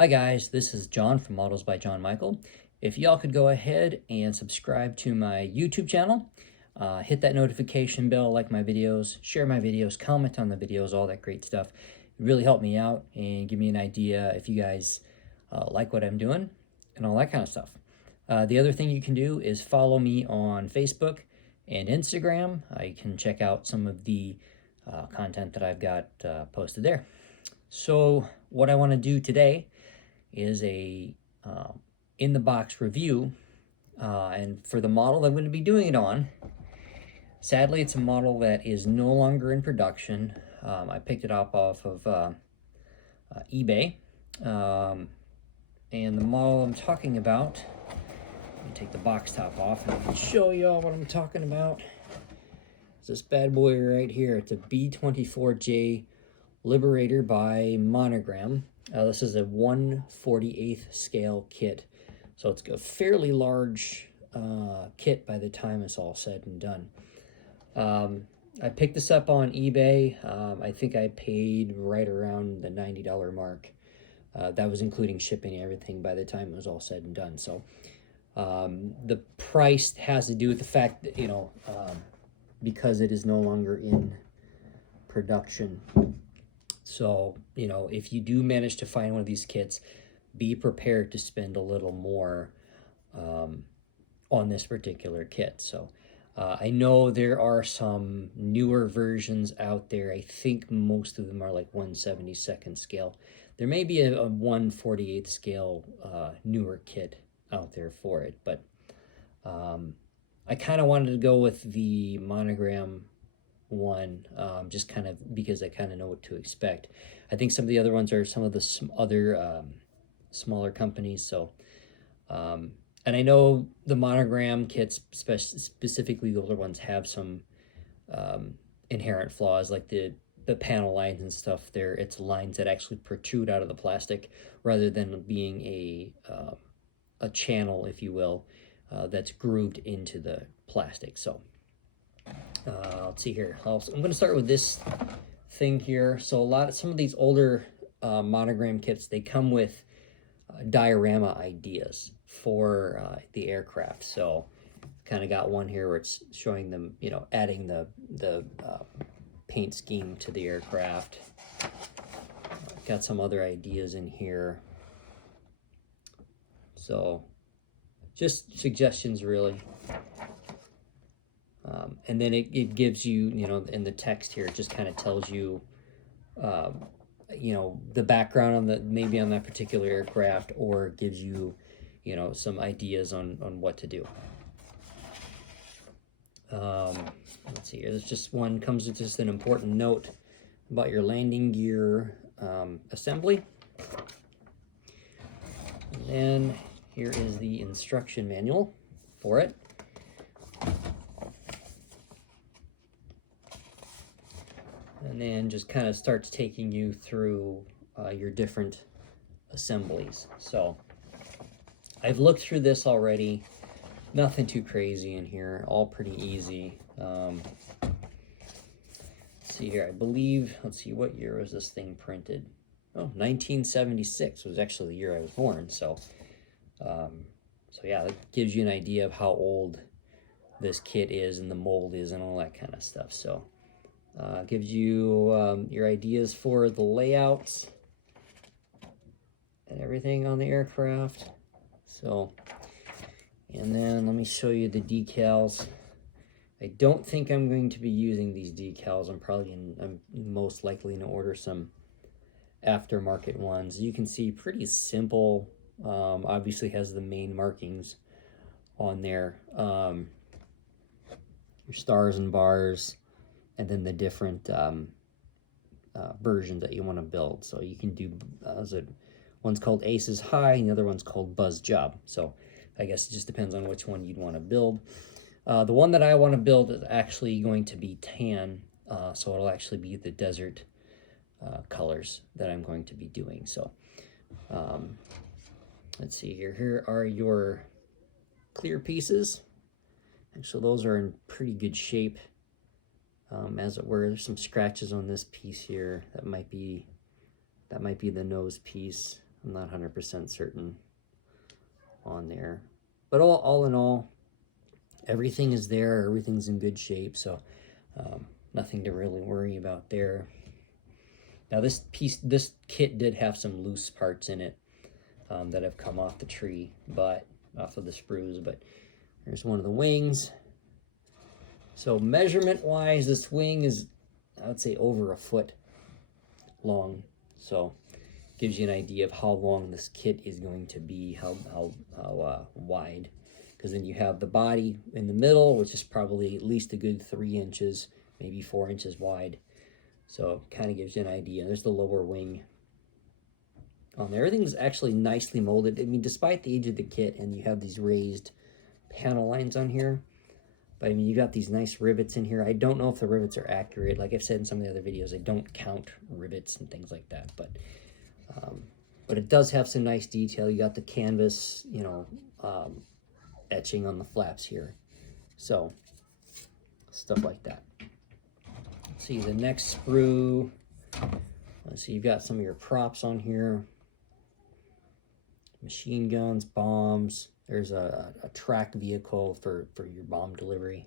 Hi guys, this is John from Models by John Michael. If y'all could go ahead and subscribe to my YouTube channel, hit that notification bell, like my videos, share my videos, comment on the videos, all that great stuff. It really helped me out and give me an idea if you guys like what I'm doing and all that kind of stuff. The other thing you can do is follow me on Facebook and Instagram. You can check out some of the content that I've got posted there. So what I want to do today is a in-the-box review, and for the model I'm going to be doing it on, sadly it's a model that is no longer in production. I picked it up off of eBay, and the model I'm talking about, let me take the box top off and I can show you all what I'm talking about. It's this bad boy right here. It's a B-24J Liberator by Monogram. This is a 1/48 scale kit, so it's a fairly large kit by the time it's all said and done. I picked this up on eBay. I think I paid right around the $90 mark. That was including shipping and everything by the time it was all said and done. So the price has to do with the fact that, because it is no longer in production. So, if you do manage to find one of these kits, be prepared to spend a little more on this particular kit. So, I know there are some newer versions out there. I think most of them are like 1/72 scale. There may be a 1/48 scale newer kit out there for it, but I kind of wanted to go with the Monogram one, just kind of because I kind of know what to expect. I think some of the other ones are some of the other smaller companies. So, and I know the Monogram kits, specifically the older ones, have some inherent flaws, like the panel lines and stuff. It's lines that actually protrude out of the plastic rather than being a channel, if you will, that's grooved into the plastic. So let's see here. I'm going to start with this thing here. So some of these older Monogram kits, they come with Diorama Ideas for the aircraft. So kind of got one here where it's showing them, adding the paint scheme to the aircraft. Got some other ideas in here. So just suggestions, really. And then it gives you, in the text here, it just kind of tells you, the background on maybe on that particular aircraft, or gives you, some ideas on what to do. Let's see here. There's just one comes with just an important note about your landing gear assembly. And then here is the instruction manual for it. And then just kind of starts taking you through your different assemblies. So I've looked through this already. Nothing too crazy in here. All pretty easy. Let's see here. I believe, let's see, what year was this thing printed? Oh, 1976 was actually the year I was born. So, yeah, that gives you an idea of how old this kit is and the mold is and all that kind of stuff. So gives you your ideas for the layouts and everything on the aircraft. So, and then let me show you the decals. I don't think I'm going to be using these decals. I'm most likely going to order some aftermarket ones. You can see pretty simple. Obviously has the main markings on there. Your stars and bars, and then the different versions that you want to build. So you can do, one's called Aces High, and the other one's called Buzz Job. So I guess it just depends on which one you'd want to build. The one that I want to build is actually going to be tan, so it'll actually be the desert colors that I'm going to be doing. So let's see here. Here are your clear pieces. Actually, those are in pretty good shape. As it were, there's some scratches on this piece here. That might be the nose piece. I'm not 100% certain on there. But all in all, everything is there. Everything's in good shape. So nothing to really worry about there. Now this kit did have some loose parts in it that have come off the tree, but off of the sprues. But here's one of the wings. So measurement wise, this wing is, I would say, over a foot long. So gives you an idea of how long this kit is going to be, how wide. Because then you have the body in the middle, which is probably at least a good 3 inches, maybe 4 inches wide. So kind of gives you an idea. There's the lower wing on there. Everything's actually nicely molded. I mean, despite the age of the kit, and you have these raised panel lines on here, but I mean, you got these nice rivets in here. I don't know if the rivets are accurate. Like I've said in some of the other videos, I don't count rivets and things like that. But it does have some nice detail. You got the canvas, you know, etching on the flaps here. So, stuff like that. Let's see, the next sprue. Let's see, you've got some of your props on here. Machine guns, bombs. There's a tracked vehicle for your bomb delivery.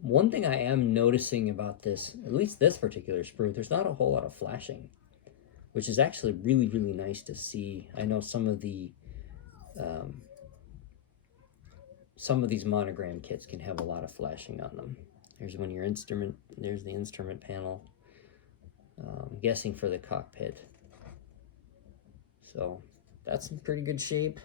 One thing I am noticing about this, at least this particular sprue, there's not a whole lot of flashing, which is actually really, really nice to see. I know some of these Monogram kits can have a lot of flashing on them. There's one of your instrument, there's the instrument panel. I'm guessing for the cockpit. So that's in pretty good shape.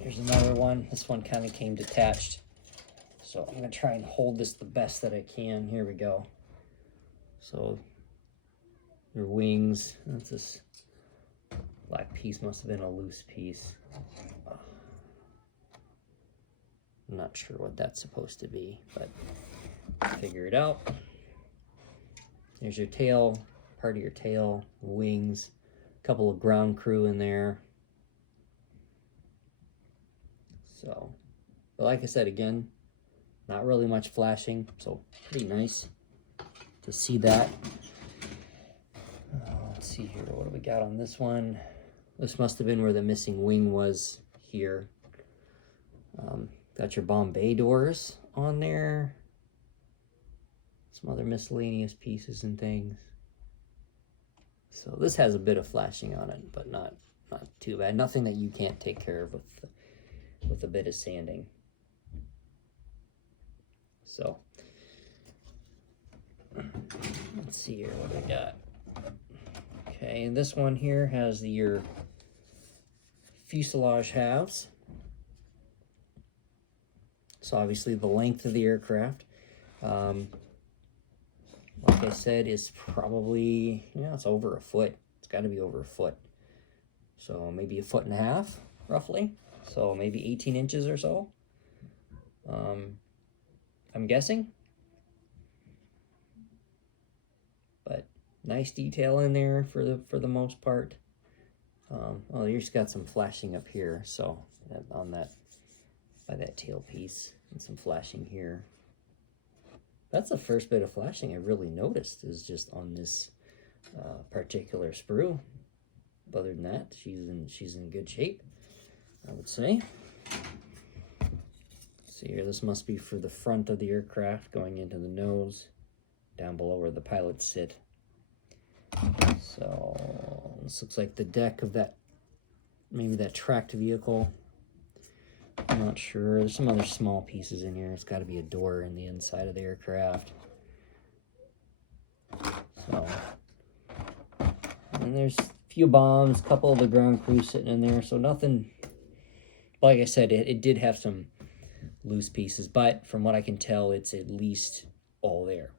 Here's another one. This one kind of came detached. So I'm going to try and hold this the best that I can. Here we go. So your wings. That's this black piece. Must have been a loose piece. I'm not sure what that's supposed to be, but figure it out. There's your tail, part of your tail, wings, a couple of ground crew in there. So, but like I said, again, not really much flashing, so pretty nice to see that. Let's see here, what do we got on this one? This must have been where the missing wing was here. Got your Bombay doors on there. Some other miscellaneous pieces and things. So this has a bit of flashing on it, but not too bad. Nothing that you can't take care of with a bit of sanding. So let's see here what we got. Okay, and this one here has your Fuselage Halves. So obviously the length of the aircraft. Like I said, is probably, it's over a foot. It's got to be over a foot. So maybe a foot and a half, roughly. So maybe 18 inches or so. I'm guessing. But nice detail in there for the most part. Oh, you just got some flashing up here. So on that, by that tail piece, and some flashing here. That's the first bit of flashing I really noticed, is just on this particular sprue. Other than that, she's in good shape, I would say. See here, this must be for the front of the aircraft going into the nose, down below where the pilots sit. So this looks like the deck of that, maybe that tracked vehicle. I'm not sure. There's some other small pieces in here. It's got to be a door in the inside of the aircraft. So, and there's a few bombs, a couple of the ground crew sitting in there. So nothing, like I said, it did have some loose pieces, but from what I can tell, it's at least all there.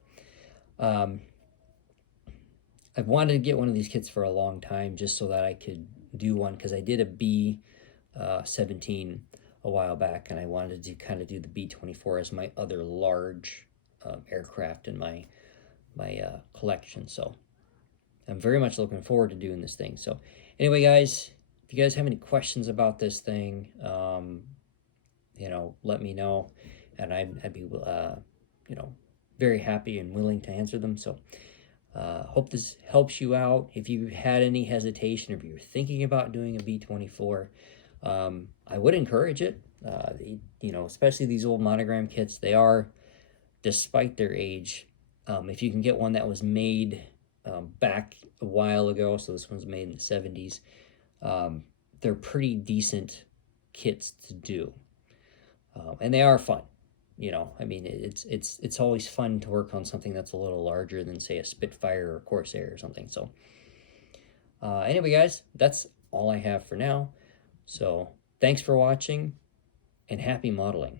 I've wanted to get one of these kits for a long time just so that I could do one, because I did a B-17 a while back, and I wanted to kind of do the B-24 as my other large aircraft in my collection. So I'm very much looking forward to doing this thing. So anyway, guys, if you guys have any questions about this thing, let me know, and I'd be very happy and willing to answer them. So hope this helps you out. If you had any hesitation, if you're thinking about doing a B-24, I would encourage it. You know, especially these old Monogram kits, they are, despite their age, if you can get one that was made back a while ago, so this one's made in the 70s, they're pretty decent kits to do, and they are fun. You know, I mean, it's always fun to work on something that's a little larger than, say, a Spitfire or Corsair or something. So anyway, guys, that's all I have for now. So thanks for watching, and happy modeling.